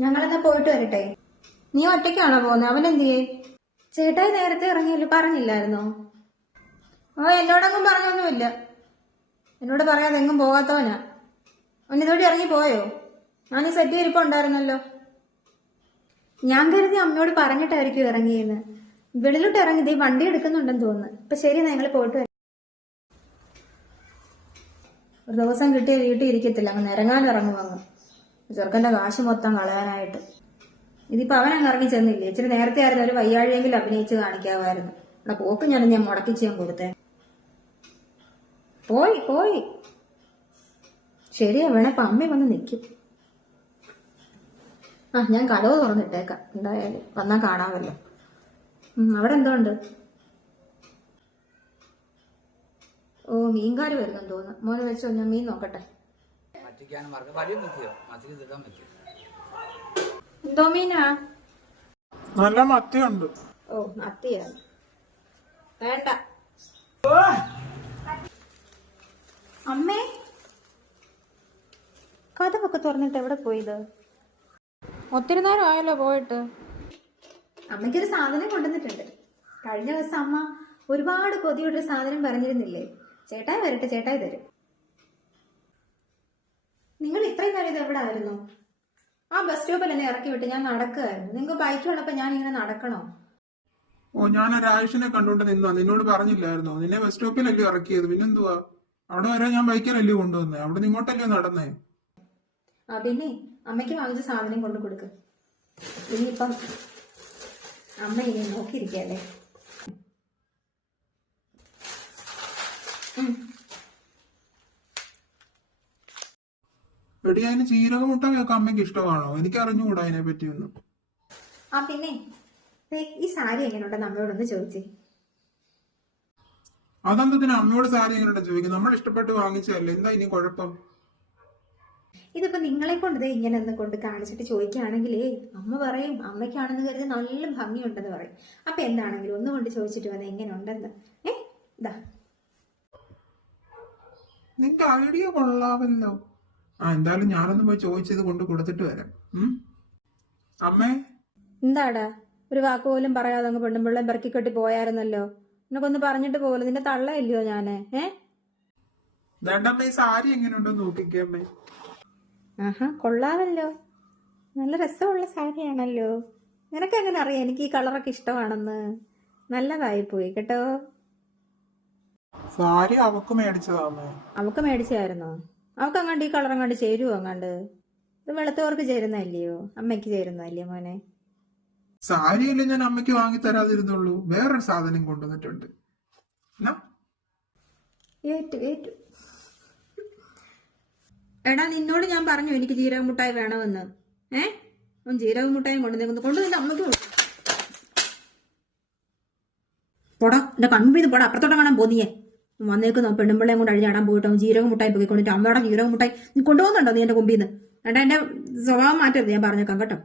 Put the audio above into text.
ഞങ്ങളെന്നാ പോയിട്ട് വരട്ടെ? നീ ഒറ്റയ്ക്കാണോ പോകുന്നത് അവൻ എന്ത് ചെയ്യേ ചേട്ടായി നേരത്തെ ഇറങ്ങിയില്ല പറഞ്ഞില്ലായിരുന്നോ? ഓ എന്നോടൊന്നും പറഞ്ഞൊന്നുമില്ല. എന്നോട് പറയാതെ എങ്ങും പോകാത്തവനാ. ഇതോടെ ഇറങ്ങി പോയോ? ഞാൻ ഈ സെറ്റ് ഇരിപ്പുണ്ടായിരുന്നല്ലോ ഞാൻ കരുതി അമ്മയോട് പറഞ്ഞിട്ടായിരിക്കും ഇറങ്ങിയെന്ന്. വെളിയിലോട്ട് ഇറങ്ങി ദേ വണ്ടി എടുക്കുന്നുണ്ടെന്ന് തോന്നുന്നു. ഇപ്പൊ ശരി ഞങ്ങൾ പോയിട്ട് വരാം. ഒരു ദിവസം കിട്ടിയ വീട്ടിൽ ഇരിക്കത്തില്ല. അങ്ങ് നിരങ്ങാൻ ഇറങ്ങും അങ്ങ്. ചെറുക്കന്റെ കാശ് മൊത്തം കളയാനായിട്ട്. ഇതിപ്പോ അവൻ അങ്ങ് ഇറങ്ങി ചെന്നില്ലേ? ഇച്ചിരി നേരത്തെ ആയിരുന്നു ഒരു വയ്യാഴിയെങ്കിലും അഭിനയിച്ച് കാണിക്കാമായിരുന്നു. ഇവിടെ പോക്ക് ഞാൻ ഞാൻ മുടക്കിച്ച് ഞാൻ കൊടുത്തേ. പോയി പോയി. ശരിയാ വേണേ അമ്മ വന്ന് നിൽക്കും ആ ഞാൻ കടവ് തുറന്നിട്ടേക്കാം. എന്തായാലും വന്നാൽ കാണാമല്ലോ. അവിടെ എന്തോ ഉണ്ട്? ഓ മീൻകാര് വരുന്നെന്ന് തോന്നുന്നു. മോനെ വെച്ചോ ഞാൻ മീൻ നോക്കട്ടെ. മറക്ക വലിയ മത്തിയോ മത്തിക്ക് തീർക്കാൻ പറ്റും എന്തോ മീനാ നല്ല മത്തിയുണ്ട്. ഓ മത്തിയാണ് വേണ്ട. അമ്മേ കഥമൊക്കെ തുറന്നിട്ട് എവിടെ പോയത്? ഒത്തിരി നേരം ആയല്ലോ പോയിട്ട്. അമ്മയ്ക്കൊരു സാധനം കൊണ്ടുവന്നിട്ടുണ്ട്. കഴിഞ്ഞ ദിവസം അമ്മ ഒരുപാട് കൊതിയുള്ള സാധനം പറഞ്ഞിരുന്നില്ലേ? ചേട്ടായി വരട്ടെ ചേട്ടായി തരും. നേരം ഇത് എവിടെ ആയിരുന്നു ആ ബസ് സ്റ്റോപ്പിൽ എന്നെ ഇറക്കി വിട്ട് ഞാൻ നടക്കുകയായിരുന്നു നിങ്ങൾക്ക് ബൈക്ക് ഉള്ളപ്പോ ഞാൻ ഇങ്ങനെ നടക്കണോ? ഓ ഞാൻ ഒരാഴ്ചനെ കണ്ടോണ്ട് നിന്നാ നിന്നോട് പറഞ്ഞില്ലായിരുന്നോ? നിന്നെ ബസ് സ്റ്റോപ്പിലല്ലേ ഇറക്കിയത്? പിന്നെന്തുവാ? അവിടെ വരെ ഞാൻ ബൈക്കിലല്ലേ കൊണ്ടുവന്നേ? അവിടെ ഇങ്ങോട്ടല്ലേ നടന്നേ? ആ പിന്നെ അമ്മയ്ക്ക് വാങ്ങിച്ച സാധനം കൊണ്ട് കൊടുക്ക്. ഇനിയിപ്പം അമ്മ ഇനി നോക്കിയിരിക്കല്ലേ എടി അതിന് ചീരക കേൾക്കാൻ അമ്മയ്ക്ക് ഇഷ്ടമാണോ? എനിക്ക് അറിഞ്ഞുകൂടാ അതിനെ പറ്റിയൊന്നും ആ പിന്നെ ഈ സാരി എങ്ങനെയുണ്ട് നമ്മളോടൊന്ന് ചോദിച്ചേ. അതെന്തതിന് അമ്മയോട് സാരി എങ്ങനെയുണ്ട് ചോദിക്കും നമ്മൾ ഇഷ്ടപ്പെട്ട് വാങ്ങിച്ചതല്ലേ. എന്താ ഇനി കുഴപ്പം? ഇതിപ്പോ നിങ്ങളെ കൊണ്ട് ഇങ്ങനെ ഒന്ന് കൊണ്ട് കാണിച്ചിട്ട് ചോദിക്കുകയാണെങ്കിലേ അമ്മ പറയും അമ്മയ്ക്കാണെന്ന് കരുതി നല്ല ഭംഗിയുണ്ടെന്ന് പറയും. അപ്പൊ എന്താണെങ്കിലും ഒന്ന് കൊണ്ട് ചോദിച്ചിട്ട് വന്ന എങ്ങനെയുണ്ടെന്ന് ഏ ഇതാ നിന്റെ ഐഡിയ കൊള്ളാമല്ലോ. ആ എന്തായാലും ഞാനൊന്ന് പോയി ചോദിച്ചത് കൊണ്ട് കൊടുത്തിട്ട് വരാം. ഉം? അമ്മേ? എന്താടാ? ഒരു വാക്ക് പോലും പറയാതെ അങ്ങ് പെണ്ണുമ്പിള്ളേം പെറക്കിക്കെട്ടി പോയായിരുന്നല്ലോ. നിനക്കൊന്ന് പറഞ്ഞിട്ട് പോലും നിന്റെ തള്ളയില്ലയോ ഞാൻ? ഏ? ഈ സാരി നോക്കിക്കേ അമ്മേ. ആഹാ കൊള്ളാമല്ലോ. നല്ല രസമുള്ള സാരിയാണല്ലോ. നിനക്ക് എങ്ങനെ അറിയാം? എനിക്ക് ഈ കളറൊക്കെ ഇഷ്ടമാണെന്ന്. നല്ലതായി പോയി കേട്ടോ. സാരി അവക്ക് മേടിച്ചതാ അമ്മേ. അവക്ക് മേടിച്ചായിരുന്നോ അവക്ക് അങ്ങാണ്ട് ഈ കളർ അങ്ങാണ്ട് ചേരുവോ അങ്ങാണ്ട്? ഇത് വെളുത്തവർക്ക് ചേരുന്നല്ലയോ അമ്മയ്ക്ക് ചേരുന്നല്ലേ മോനെ? സാരിയല്ലേ ഞാൻ അമ്മയ്ക്ക് വാങ്ങി തരാതിരുന്നുള്ളൂ വേറൊരു സാധനം കൊണ്ടുവന്നിട്ടുണ്ട്. എടാ നിന്നോട് ഞാൻ പറഞ്ഞു എനിക്ക് ജീരക മുട്ടായി വേണമെന്ന്. ഏ? ജീരക മുട്ടായും കൊണ്ട് നിൽക്കുന്നു കൊണ്ട് അമ്മയ്ക്ക് പോടാ എന്റെ കൺമുമ്പിൽ നിന്ന് പോടാ. അപ്പുറത്തോട്ട് കാണാൻ പോന്നിയേ വന്നേക്കുന്നു. പെണ്ണുമ്പിള്ളയും കൊണ്ട് അഴിഞ്ഞാടാൻ പോയിട്ടോ ജീരക മുട്ടായി പോയിക്കൊണ്ടിട്ട് അമ്മയുടെ ജീരക മുട്ടായി നീ കൊണ്ടുപോകുന്നുണ്ടോ നീ എന്റെ കുമ്പിന്ന് എന്നിട്ട് എന്റെ സ്വഭാവം മാറ്റരുത് ഞാൻ പറഞ്ഞേക്കാം കേട്ടോ.